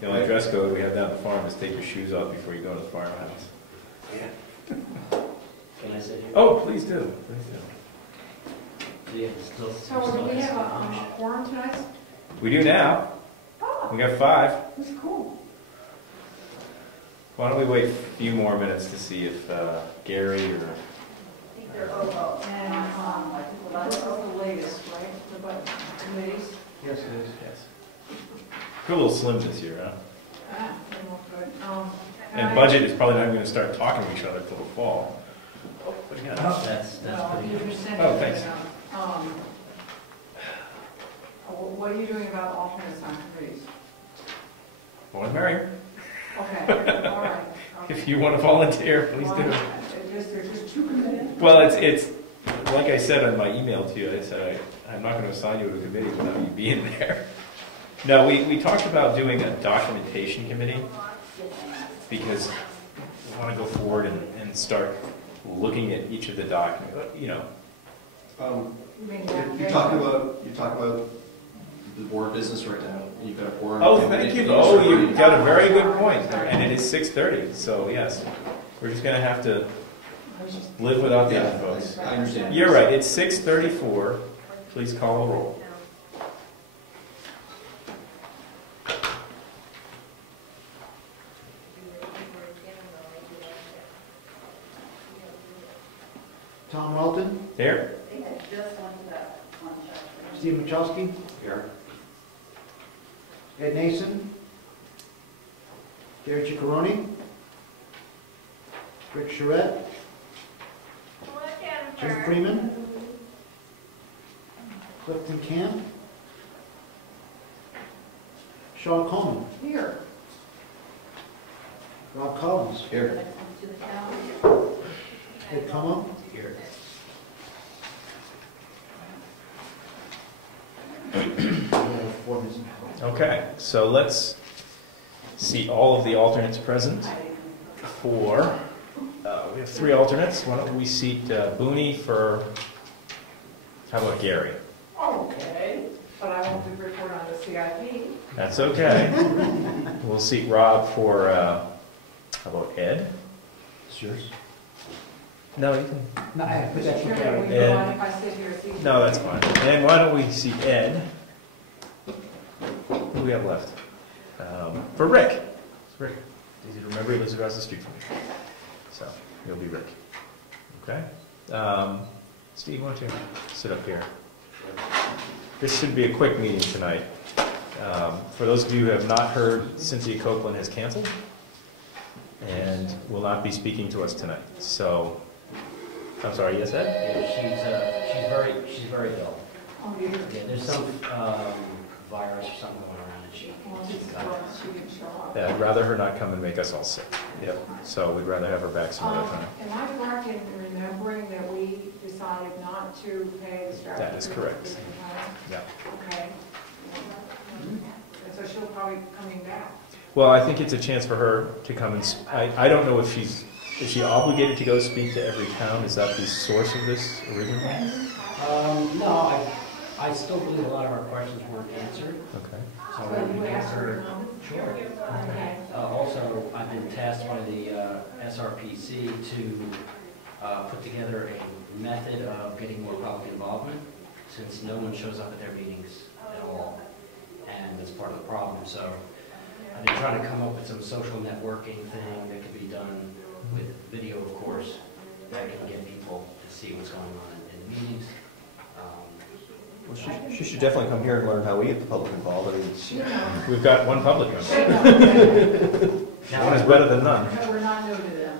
The only dress code we have down at the farm is take your shoes off before you go to the farmhouse. Yeah. Can I sit here? Oh, please do, please do. Yeah, still. So do we have a quorum tonight? We do now. Oh, We got 5. that's cool. Why don't we wait a few more minutes to see if Gary or... And this is the latest, right? The budget committees? Yes, it is. Yes. We're a little slim this year, huh? They look good. And budget is probably not even going to start talking to each other till the fall. Oh, what do you got? That's pretty You good. just sent Oh, it, thanks. what are you doing about alternates on committees? More the merrier. Okay, all right. If you want to volunteer, please do. There's just 2 committees? Well, it's like I said on my email to you, I said I'm not going to assign you to a committee without you being there. No, we talked about doing a documentation committee because we want to go forward and start looking at each of the documents, you know. You're talking about the board business right now. You've got a forum. Oh, thank you. Oh, you got a very good point. And it is 6:30, so yes, we're just going to have to live without the other folks. I understand. You're right. It's 6:34. Please call the roll. Tom Walton, Here. Steve Machowski, Here. Ed Nason, Gary Ciccarone, Rick Charette, Jim Freeman, Clifton Camp, Sean Coleman, Here. Rob Collins, Here. Ed Comeau, Here. Okay, so let's see all of the alternates present for, we have 3 alternates. Why don't we seat Booney for, how about Gary? Okay, but I won't do report on the CIP. That's okay. We'll seat Rob for, how about Ed? It's yours. No, you can. No, I put that for Sure, Gary. we go on if I sit here, see. No, that's fine. And why don't we see Ed? Who do we have left? For Rick. It's Rick. Easy to remember, he lives across the street from me. So, he'll be Rick. Okay? Steve, why don't you sit up here? This should be a quick meeting tonight. For those of you who have not heard, Cynthia Copeland has canceled and will not be speaking to us tonight. So, I'm sorry, yes, Ed? Yeah, she's very ill. Oh, dear. Yeah, there's some virus or something going around, and she got it. She didn't show up. Yeah, I'd rather her not come and make us all sick. Yep. So we'd rather have her back some other time. Am I correct in remembering that we decided not to pay the Stratford? That is correct. Yeah. Okay. And so she'll probably be coming back. Well, I think it's a chance for her to come and, I don't know if is she obligated to go speak to every town? Is that the source of this originally? No, I still believe a lot of our questions weren't answered. Okay. So So we you can asked her to answer. come? Sure. Okay. Also, I've been tasked by the SRPC to put together a method of getting more public involvement, since no one shows up at their meetings at all, and that's part of the problem. So I've been trying to come up with some social networking thing that could be done with video, of course, that can get people to see what's going on in the meetings. Well, she should definitely come here and learn how we get the public involved. I mean, We've got one public member. No, One is better than none. we're not new to them.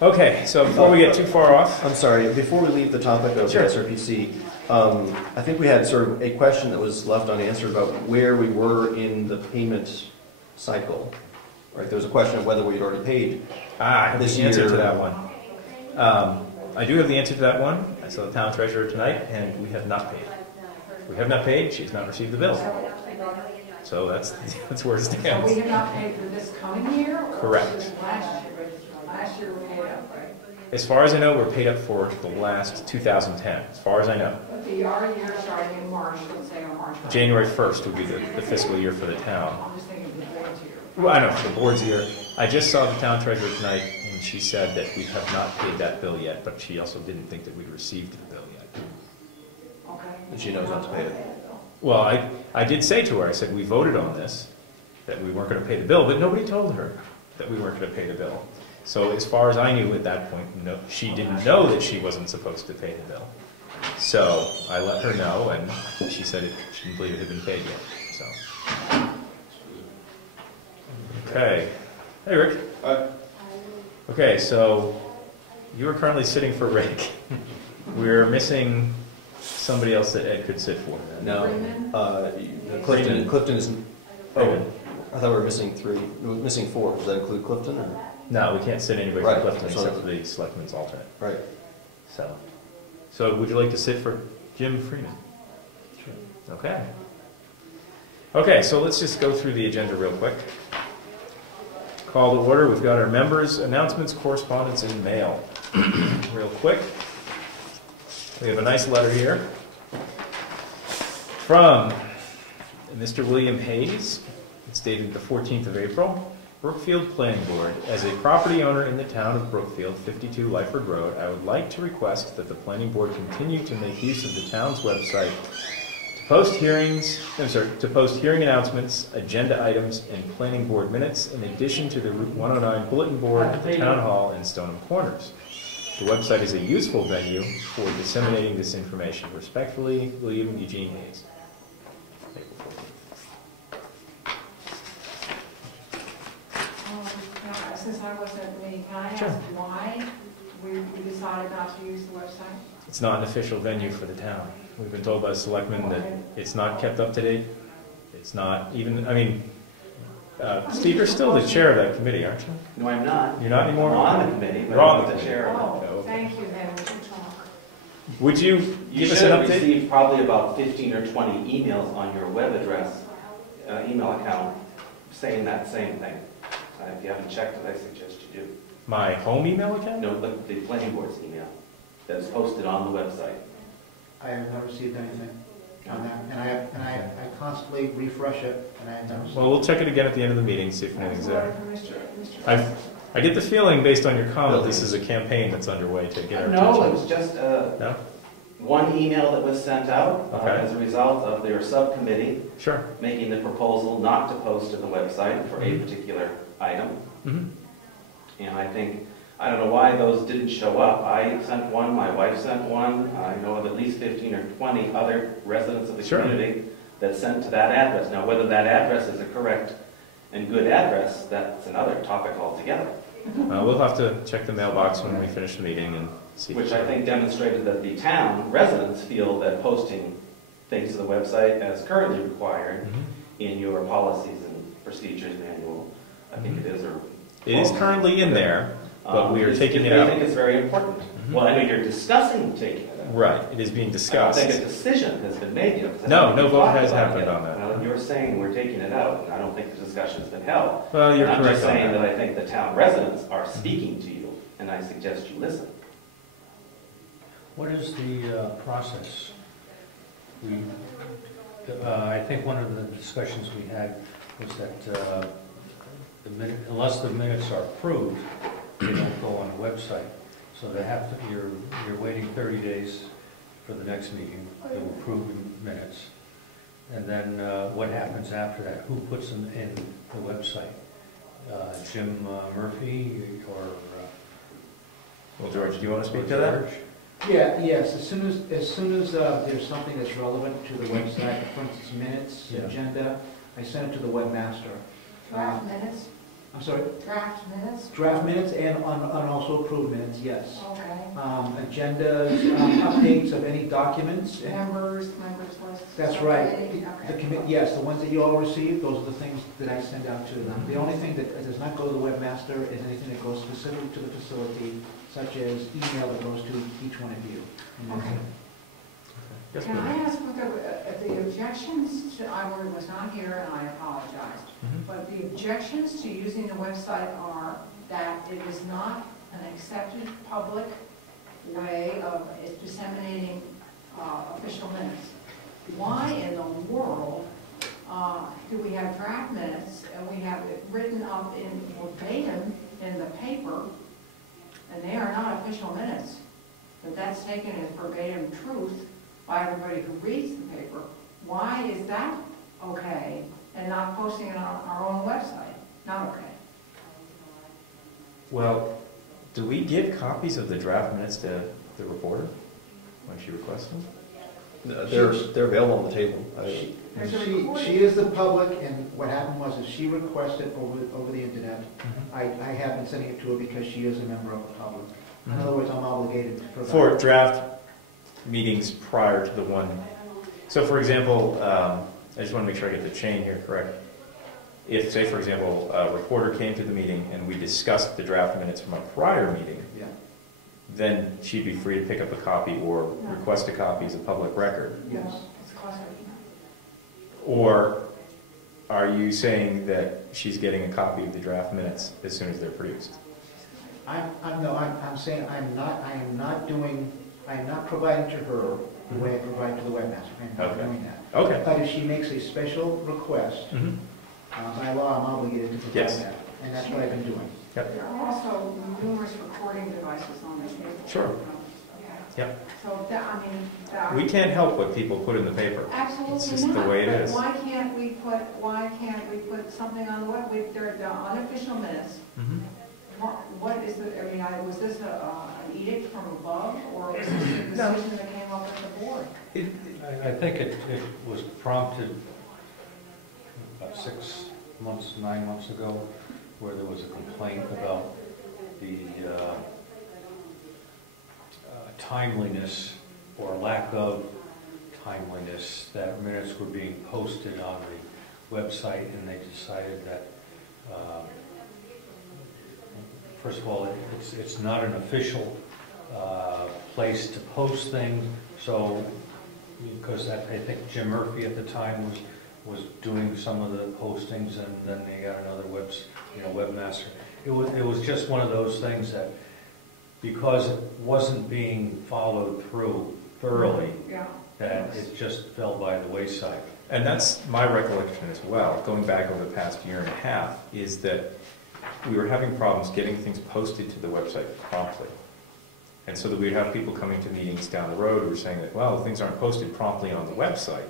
Okay, so before we get too far off, I'm sorry, before we leave the topic of Sure. SRPC, I think we had sort of a question that was left unanswered about where we were in the payment cycle. Right, there was a question of whether we had already paid. I have This the answer to year- that one. I do have the answer to that one. I saw the town treasurer tonight, and we have not paid. We have not paid. She's not received the bill. So that's where it So we stands. have not paid for this coming year? Or Correct. just last year? Last year we paid up, right? As far as I know, we're paid up for the last 2010. As far as I know, But our year starting in March, let's say on March. January 1st would be the fiscal year for the town. I'm just thinking before Well, I know, the board's here. I just saw the town treasurer tonight, and she said that we have not paid that bill yet, but she also didn't think that we'd received the bill yet. Okay. And she knows not to pay it. Well, I did say to her, I said, we voted on this, that we weren't gonna pay the bill, but nobody told her that we weren't gonna pay the bill. So as far as I knew at that point, no, she didn't know that she wasn't supposed to pay the bill. So I let her know, and she said she didn't believe it had been paid yet, so. Okay. Hey, Rick. Okay, so you are currently sitting for Rick. We're missing somebody else that Ed could sit for. No, Freeman? Clifton is, oh, I thought we were missing 3, we're missing 4. Does that include Clifton or? No, we can't sit anybody Right, for Clifton so- except for the selectman's alternate. Right. So would you like to sit for Jim Freeman? Sure. Okay. Okay, so let's just go through the agenda real quick. Call to order. We've got our members' announcements, correspondence, and mail. Real quick. We have a nice letter here from Mr. William Hayes. It's dated the 14th of April. Brookfield Planning Board. As a property owner in the town of Brookfield, 52 Lyford Road, I would like to request that the planning board continue to make use of the town's website to post hearing announcements, agenda items, and planning board minutes, in addition to the Route 109 bulletin board, the town hall, and Stoneham Corners. The website is a useful venue for disseminating this information. Respectfully, William Eugene Hayes. Since I wasn't at the meeting, can I Sure. ask why we decided not to use the website? It's not an official venue for the town. We've been told by the selectmen that it's not kept up to date. It's not even, I mean, Steve, you're still the chair of that committee, aren't you? No, I'm not. You're not anymore? I'm on the committee, but You're on I'm the not the chair of it. Oh, thank you, then, we should talk. Would you You give us should an have update? received probably about 15 or 20 emails on your web address, email account, saying that same thing. If you haven't checked it, I suggest you do. My home email account? No, the planning board's email that's posted on the website. I have not received anything on that, and I constantly refresh it, and I have not received. Well, we'll check it again at the end of the meeting, see if anything's there. Mr. I get the feeling, based on your comment, this is a campaign that's underway to get our No, it attention. was just No? one email that was sent out Okay. as a result of their subcommittee Sure. making the proposal not to post to the website for a particular item. Mm-hmm. And I think, I don't know why those didn't show up. I sent one, my wife sent one. I know of at least 15 or 20 other residents of the Sure. community that sent to that address. Now, whether that address is a correct and good address, that's another topic altogether, We'll have to check the mailbox when we finish the meeting and see. which I think demonstrated that the town residents feel that posting things to the website as currently required Mhm. in your policies and procedures manual, I think it is, or It is currently in there, but we are taking it I out. think it's very important. Mhm. Well, I know you're discussing taking it out. Right, it is being I don't discussed. think a decision has been made yet. 'Cause I No, don't think no we vote talked has about it happened yet. on that. Well, you're saying we're taking it out, and I don't think the discussion's been held. Well, you're And I'm correct just on saying that that. I think the town residents are speaking to you, and I suggest you listen. What is the process? I think one of the discussions we had was that unless the minutes are approved, they don't go on the website. So they have to, you're waiting 30 days for the next meeting to approve the minutes. And then what happens after that? Who puts them in the website? Jim Murphy or? Well, George, do you want to speak to that? George? Yes, as soon as there's something that's relevant to the website, for instance, minutes, Yeah. agenda, I send it to the webmaster. Draft minutes, I'm sorry, draft minutes, draft minutes and also approved minutes, yes. okay. Agendas, updates of any documents. Members lists. That's stuff right. like that. The yes, the ones that you all receive, those are the things that I send out to them. The only thing that does not go to the webmaster is anything that goes specifically to the facility, such as email that goes to each one of you. Okay. Yes, Can ma'am. I ask what the objections to, I was not here and I apologize, Mhm. but the objections to using the website are that it is not an accepted public way of disseminating official minutes. Why in the world do we have draft minutes, and we have it written up in verbatim in the paper, and they are not official minutes, but that's taken as verbatim truth by everybody who reads the paper. Why is that okay, and not posting it on our own website? Not okay. Well, do we give copies of the draft minutes to the reporter when she requests them? They're available on the table. There's a recording. She is the public, and what happened was is she requested over the internet. I have been sending it to her because she is a member of the public. In other words, I'm obligated to provide. For draft meetings prior to the one. So for example, I just want to make sure I get the chain here correct. If, say for example, a reporter came to the meeting and we discussed the draft minutes from a prior meeting, Yeah. then she'd be free to pick up a copy or request a copy as a public record. Yes. It's cause Or are you saying that she's getting a copy of the draft minutes as soon as they're produced? I'm saying I am not providing to her the way I provide to the webmaster. I'm not Okay. doing that. Okay. But if she makes a special request, by law, I'm obligated to provide Yes. that. And that's what I've been doing. There are also numerous recording devices on the table. Sure. Okay. Yep. So that, I mean, that. We can't help what people put in the paper. Absolutely It's just not. the way it But is. why can't we put something on the web, they're the unofficial minutes? What is the, I mean, was this an edict from above, or was this a decision that came up at the board? I think it was prompted about 9 months ago, where there was a complaint about the timeliness or lack of timeliness that minutes were being posted on the website, and they decided that, first of all, it's not an official place to post things, so, because I think Jim Murphy at the time was doing some of the postings, and then they got another webmaster. It was just one of those things that, because it wasn't being followed through thoroughly, Yeah. that it just fell by the wayside. And that's my recollection as well, going back over the past year and a half, is that we were having problems getting things posted to the website promptly. And so that we'd have people coming to meetings down the road who were saying that, well, things aren't posted promptly on the website.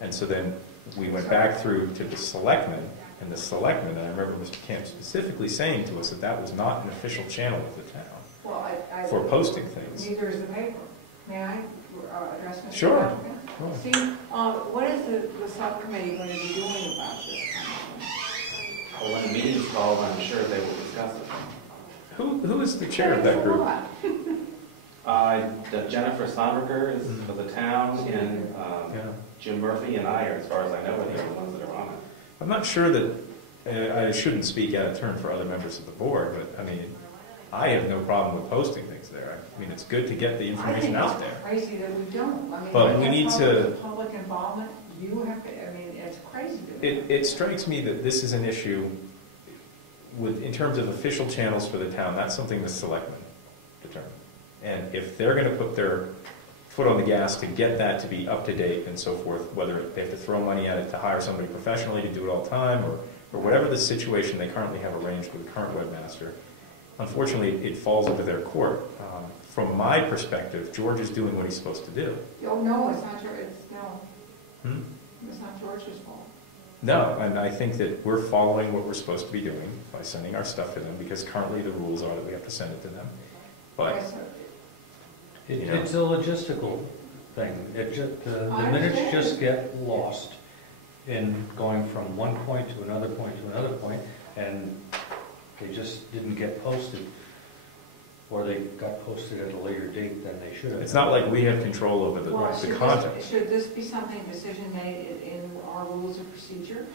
And so then we went back through to the selectmen, and the selectmen, and I remember Mr. Camp specifically saying to us that that was not an official channel of the town Well, for posting things. neither is the paper. May I address Mr. Sure. Applicant? See, what is the subcommittee going to be doing about this kind of thing? Well, when the meeting is called, I'm sure they will discuss it. Who is the chair of that group? Jennifer Sonberger is for the town, and Yeah. Jim Murphy and I, as far as I know, are the only ones that are on it. I'm not sure that, I shouldn't speak out of turn for other members of the board, but I mean, I have no problem with posting things there. I mean, it's good to get the information out there. I think it's crazy that we don't. I mean, But we that's need probably to- Public involvement, you have to, I mean, it's crazy to me. It strikes me that this is an issue with, in terms of official channels for the town, that's something the selectmen determine. And if they're going to put their foot on the gas to get that to be up to date and so forth, whether they have to throw money at it to hire somebody professionally to do it all the time, or whatever the situation they currently have arranged with the current webmaster, unfortunately, it falls into their court. From my perspective, George is doing what he's supposed to do. Oh, no, it's not no, Hmm? it's not George's fault. No, and I think that we're following what we're supposed to be doing by sending our stuff to them, because currently the rules are that we have to send it to them. But Yes, sir. It's a logistical thing. The I minutes understand. just get lost in going from one point to another point to another point, and they just didn't get posted, or they got posted at a later date than they should have. it's not like we have control over the Well, content. should this be something, decision made in our rules of procedure?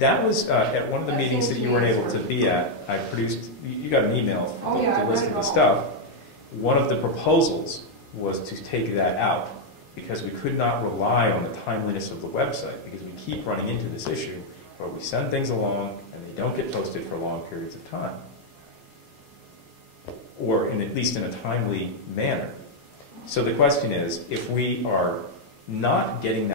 That was at one of the That meetings that seems you to weren't be able to be at. I produced, you got an email Oh, with yeah, I the list read of it the all. stuff. One of the proposals was to take that out, because we could not rely on the timeliness of the website, because we keep running into this issue where we send things along and they don't get posted for long periods of time, or at least in a timely manner. So the question is, if we are not getting that